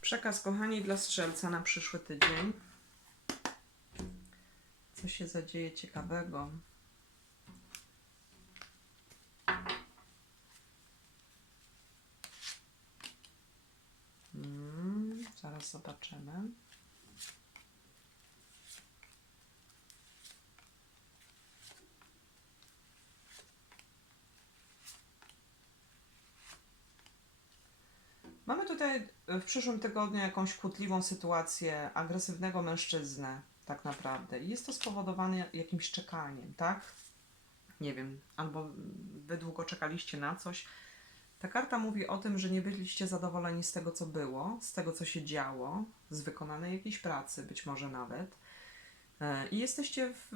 Przekaz, kochani, dla strzelca na przyszły tydzień. Co się zadzieje ciekawego? Mm, zaraz zobaczymy. Mamy tutaj w przyszłym tygodniu jakąś kłótliwą sytuację agresywnego mężczyznę, tak naprawdę. I jest to spowodowane jakimś czekaniem, tak? Nie wiem, albo wy długo czekaliście na coś. Ta karta mówi o tym, że nie byliście zadowoleni z tego, co było, z tego, co się działo, z wykonanej jakiejś pracy, być może nawet. E, I jesteście w,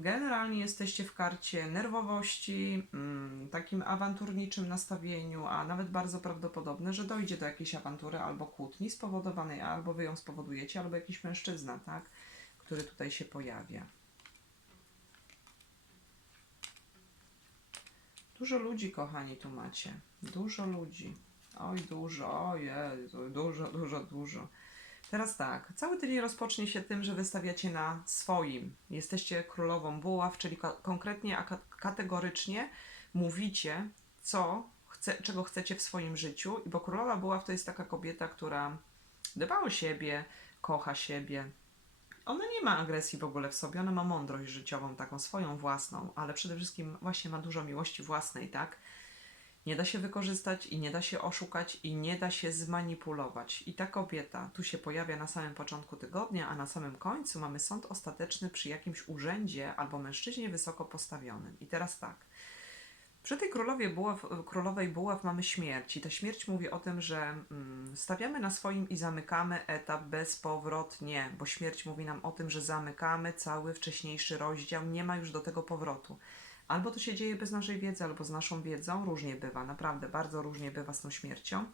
generalnie jesteście w karcie nerwowości, mm, takim awanturniczym nastawieniu, a nawet bardzo prawdopodobne, że dojdzie do jakiejś awantury albo kłótni spowodowanej, albo wy ją spowodujecie, albo jakiś mężczyzna, tak, który tutaj się pojawia. Dużo ludzi, kochani, tu macie. Dużo ludzi. Oj, dużo, ojej, dużo, dużo, dużo. Teraz tak, cały tydzień rozpocznie się tym, że wystawiacie na swoim. Jesteście królową buław, czyli ko- konkretnie, a ka- kategorycznie mówicie, co chce, czego chcecie w swoim życiu, bo królowa buław to jest taka kobieta, która dba o siebie, kocha siebie. Ona nie ma agresji w ogóle w sobie, ona ma mądrość życiową, taką swoją własną, ale przede wszystkim właśnie ma dużo miłości własnej, tak? Nie da się wykorzystać i nie da się oszukać i nie da się zmanipulować. I ta kobieta tu się pojawia na samym początku tygodnia, a na samym końcu mamy sąd ostateczny przy jakimś urzędzie albo mężczyźnie wysoko postawionym. I teraz tak. Przy tej królowie buław, królowej buław mamy śmierć i ta śmierć mówi o tym, że mm, stawiamy na swoim i zamykamy etap bezpowrotnie, bo śmierć mówi nam o tym, że zamykamy cały wcześniejszy rozdział, nie ma już do tego powrotu. Albo to się dzieje bez naszej wiedzy, albo z naszą wiedzą. Różnie bywa, naprawdę bardzo różnie bywa z tą śmiercią.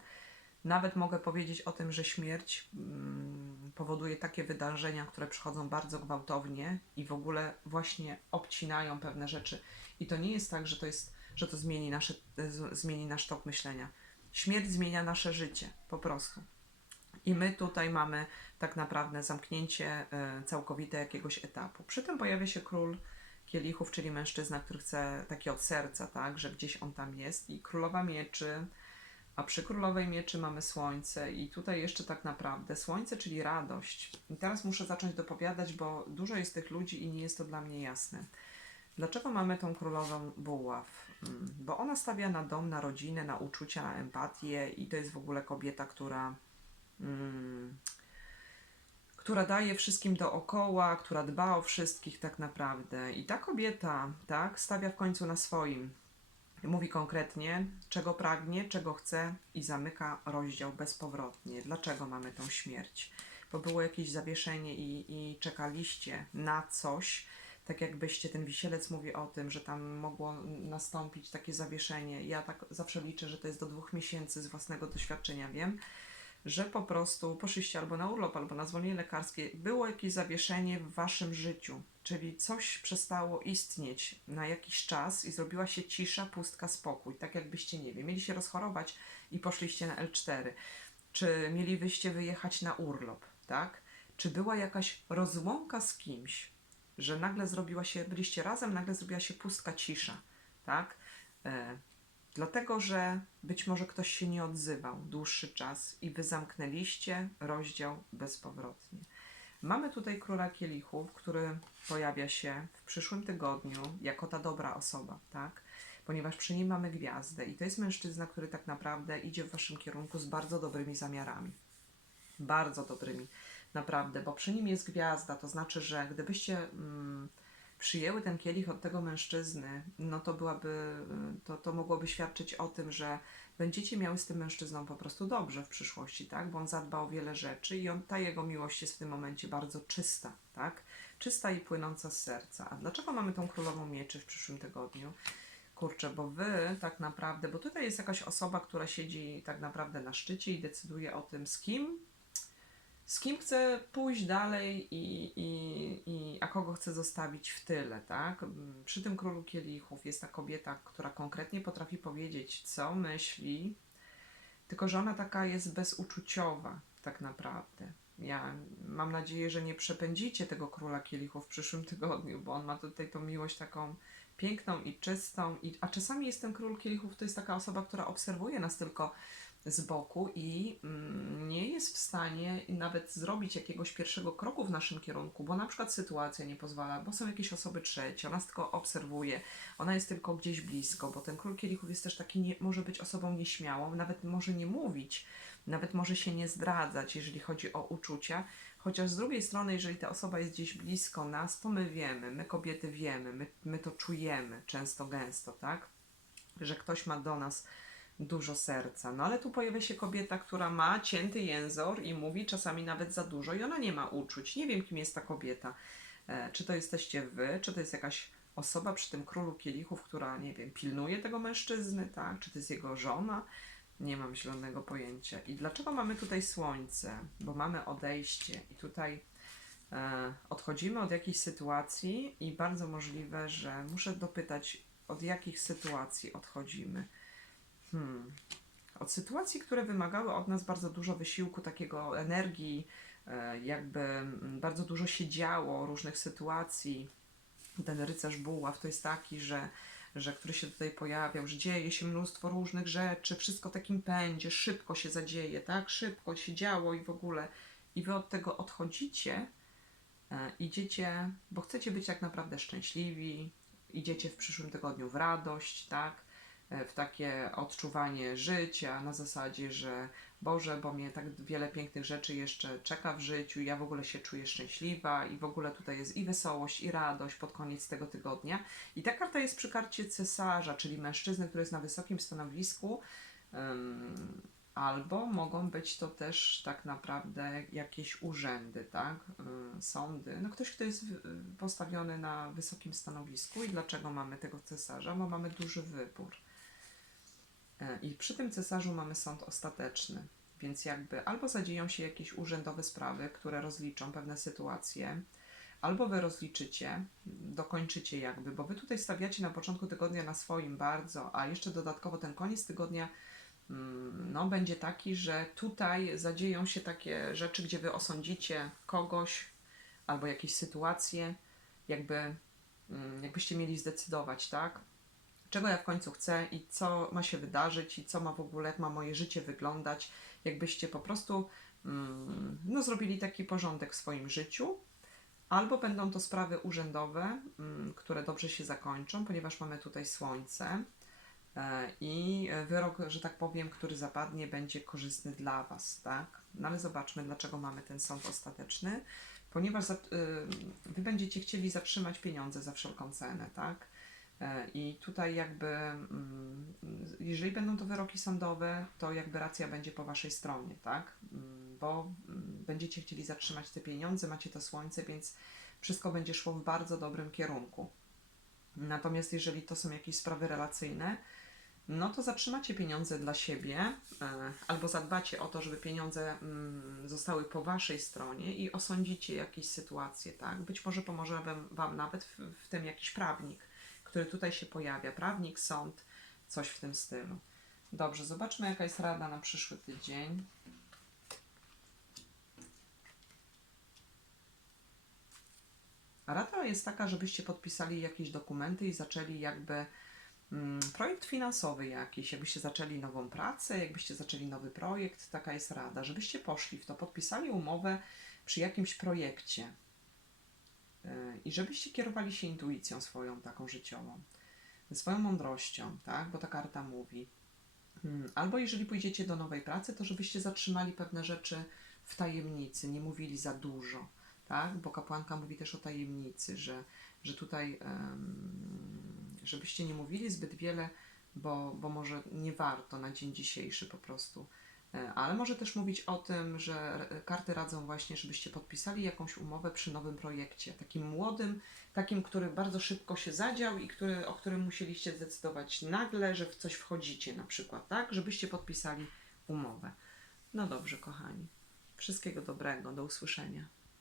Nawet mogę powiedzieć o tym, że śmierć mm, powoduje takie wydarzenia, które przychodzą bardzo gwałtownie i w ogóle właśnie obcinają pewne rzeczy. I to nie jest tak, że to, jest, że to zmieni, nasze, z- zmieni nasz tok myślenia. Śmierć zmienia nasze życie, po prostu. I my tutaj mamy tak naprawdę zamknięcie e, całkowite jakiegoś etapu. Przy tym pojawia się król kielichów, czyli mężczyzna, który chce taki od serca, tak, że gdzieś on tam jest. I królowa mieczy, a przy królowej mieczy mamy słońce. I tutaj jeszcze tak naprawdę słońce, czyli radość. I teraz muszę zacząć dopowiadać, bo dużo jest tych ludzi i nie jest to dla mnie jasne. Dlaczego mamy tą królową buław? Mm, Bo ona stawia na dom, na rodzinę, na uczucia, na empatię i to jest w ogóle kobieta, która mm, która daje wszystkim dookoła, która dba o wszystkich tak naprawdę. I ta kobieta, tak, stawia w końcu na swoim. Mówi konkretnie, czego pragnie, czego chce i zamyka rozdział bezpowrotnie. Dlaczego mamy tą śmierć? Bo było jakieś zawieszenie i, i czekaliście na coś, tak jakbyście, ten wisielec mówi o tym, że tam mogło nastąpić takie zawieszenie. Ja tak zawsze liczę, że to jest do dwóch miesięcy z własnego doświadczenia, wiem że po prostu poszliście albo na urlop, albo na zwolnienie lekarskie, było jakieś zawieszenie w waszym życiu, czyli coś przestało istnieć na jakiś czas i zrobiła się cisza, pustka, spokój. Tak jakbyście, nie wiem, mieli się rozchorować i poszliście na L4, czy mielibyście wyjechać na urlop, tak? Czy była jakaś rozłąka z kimś, że nagle zrobiła się, byliście razem, nagle zrobiła się pustka, cisza, tak? Dlatego, że być może ktoś się nie odzywał dłuższy czas i wy zamknęliście rozdział bezpowrotnie. Mamy tutaj króla kielichów, który pojawia się w przyszłym tygodniu jako ta dobra osoba, tak? Ponieważ przy nim mamy gwiazdę i to jest mężczyzna, który tak naprawdę idzie w waszym kierunku z bardzo dobrymi zamiarami. Bardzo dobrymi, naprawdę, bo przy nim jest gwiazda, to znaczy, że gdybyście mm, przyjęły ten kielich od tego mężczyzny, no to byłaby, to, to mogłoby świadczyć o tym, że będziecie miały z tym mężczyzną po prostu dobrze w przyszłości, tak? Bo on zadba o wiele rzeczy i on, ta jego miłość jest w tym momencie bardzo czysta, tak? Czysta i płynąca z serca. A dlaczego mamy tą królową mieczy w przyszłym tygodniu? Kurczę, bo wy tak naprawdę, bo tutaj jest jakaś osoba, która siedzi tak naprawdę na szczycie i decyduje o tym, z kim z kim chce pójść dalej i, i, i a kogo chce zostawić w tyle, tak? Przy tym królu kielichów jest ta kobieta, która konkretnie potrafi powiedzieć, co myśli, Tylko, że ona taka jest bezuczuciowa, tak naprawdę. Ja mam nadzieję, że nie przepędzicie tego króla kielichów w przyszłym tygodniu, bo on ma tutaj tą miłość taką piękną i czystą. I, a czasami jest ten król kielichów, to jest taka osoba, która obserwuje nas tylko z boku i mm, nie jest w stanie nawet zrobić jakiegoś pierwszego kroku w naszym kierunku, bo na przykład sytuacja nie pozwala, bo są jakieś osoby trzecie, ona tylko obserwuje, ona jest tylko gdzieś blisko, bo ten król kielichów jest też taki, nie, może być osobą nieśmiałą, nawet może nie mówić, nawet może się nie zdradzać, jeżeli chodzi o uczucia, chociaż z drugiej strony, jeżeli ta osoba jest gdzieś blisko nas, to my wiemy, my kobiety wiemy, my, my to czujemy często, gęsto, tak? Że ktoś ma do nas dużo serca. No ale tu pojawia się kobieta, która ma cięty jęzor i mówi czasami nawet za dużo i ona nie ma uczuć. Nie wiem, kim jest ta kobieta. E, czy to jesteście wy, czy to jest jakaś osoba przy tym królu kielichów, która, nie wiem, pilnuje tego mężczyzny, tak? Czy to jest jego żona? Nie mam zielonego pojęcia. I dlaczego mamy tutaj słońce? Bo mamy odejście i tutaj e, odchodzimy od jakiejś sytuacji i bardzo możliwe, że muszę dopytać, od jakich sytuacji odchodzimy. Hmm. Od sytuacji, które wymagały od nas bardzo dużo wysiłku, takiego energii, e, jakby mm, bardzo dużo się działo, różnych sytuacji. Ten rycerz buław to jest taki, że, że który się tutaj pojawiał, że dzieje się mnóstwo różnych rzeczy, wszystko takim pędzie, szybko się zadzieje, tak? Szybko się działo i w ogóle. I wy od tego odchodzicie, e, idziecie, bo chcecie być tak naprawdę szczęśliwi, idziecie w przyszłym tygodniu w radość, tak? E, w takie odczuwanie życia na zasadzie, że Boże, bo mnie tak wiele pięknych rzeczy jeszcze czeka w życiu, ja w ogóle się czuję szczęśliwa i w ogóle tutaj jest i wesołość, i radość pod koniec tego tygodnia. I ta karta jest przy karcie cesarza, czyli mężczyzny, który jest na wysokim stanowisku. Um, albo mogą być to też tak naprawdę jakieś urzędy, tak? Um, sądy. No ktoś, kto jest postawiony na wysokim stanowisku i dlaczego mamy tego cesarza? Bo mamy duży wybór. E, I przy tym cesarzu mamy sąd ostateczny, więc jakby albo zadzieją się jakieś urzędowe sprawy, które rozliczą pewne sytuacje, albo wy rozliczycie, dokończycie jakby, bo wy tutaj stawiacie na początku tygodnia na swoim bardzo, a jeszcze dodatkowo ten koniec tygodnia mm, no, będzie taki, że tutaj zadzieją się takie rzeczy, gdzie wy osądzicie kogoś albo jakieś sytuacje, jakby mm, jakbyście mieli zdecydować, tak? Czego ja w końcu chcę i co ma się wydarzyć i co ma w ogóle, jak ma moje życie wyglądać, jakbyście po prostu mm, no, zrobili taki porządek w swoim życiu. Albo będą to sprawy urzędowe, mm, które dobrze się zakończą, ponieważ mamy tutaj słońce e, i wyrok, że tak powiem, który zapadnie, będzie korzystny dla Was, tak? No ale zobaczmy, dlaczego mamy ten sąd ostateczny. Ponieważ y, Wy będziecie chcieli zatrzymać pieniądze za wszelką cenę, tak? E, I tutaj jakby, mm, jeżeli będą to wyroki sądowe, to jakby racja będzie po waszej stronie, tak? Mm, bo mm, będziecie chcieli zatrzymać te pieniądze, macie to słońce, więc wszystko będzie szło w bardzo dobrym kierunku. Natomiast jeżeli to są jakieś sprawy relacyjne, no to zatrzymacie pieniądze dla siebie e, albo zadbacie o to, żeby pieniądze zostały po waszej stronie i osądzicie jakieś sytuacje, tak? Być może pomoże wam, nawet w, w tym jakiś prawnik który tutaj się pojawia. Prawnik, sąd, coś w tym stylu. Dobrze, zobaczmy jaka jest rada na przyszły tydzień. Rada jest taka, żebyście podpisali jakieś dokumenty i zaczęli jakby mm, projekt finansowy jakiś, jakbyście zaczęli nową pracę, jakbyście zaczęli nowy projekt, taka jest rada, żebyście poszli w to, podpisali umowę przy jakimś projekcie i żebyście kierowali się intuicją swoją, taką życiową, swoją mądrością, tak? Bo ta karta mówi. Hmm, albo jeżeli pójdziecie do nowej pracy, to żebyście zatrzymali pewne rzeczy w tajemnicy, nie mówili za dużo, tak? Bo kapłanka mówi też o tajemnicy, że, że tutaj, żebyście nie mówili zbyt wiele, bo, bo może nie warto na dzień dzisiejszy po prostu E, ale może też mówić o tym, że karty radzą właśnie, żebyście podpisali jakąś umowę przy nowym projekcie, takim młodym, takim, który bardzo szybko się zadział i który, o którym musieliście zdecydować nagle, że w coś wchodzicie na przykład, tak? Żebyście podpisali umowę. No dobrze, kochani. Wszystkiego dobrego, do usłyszenia.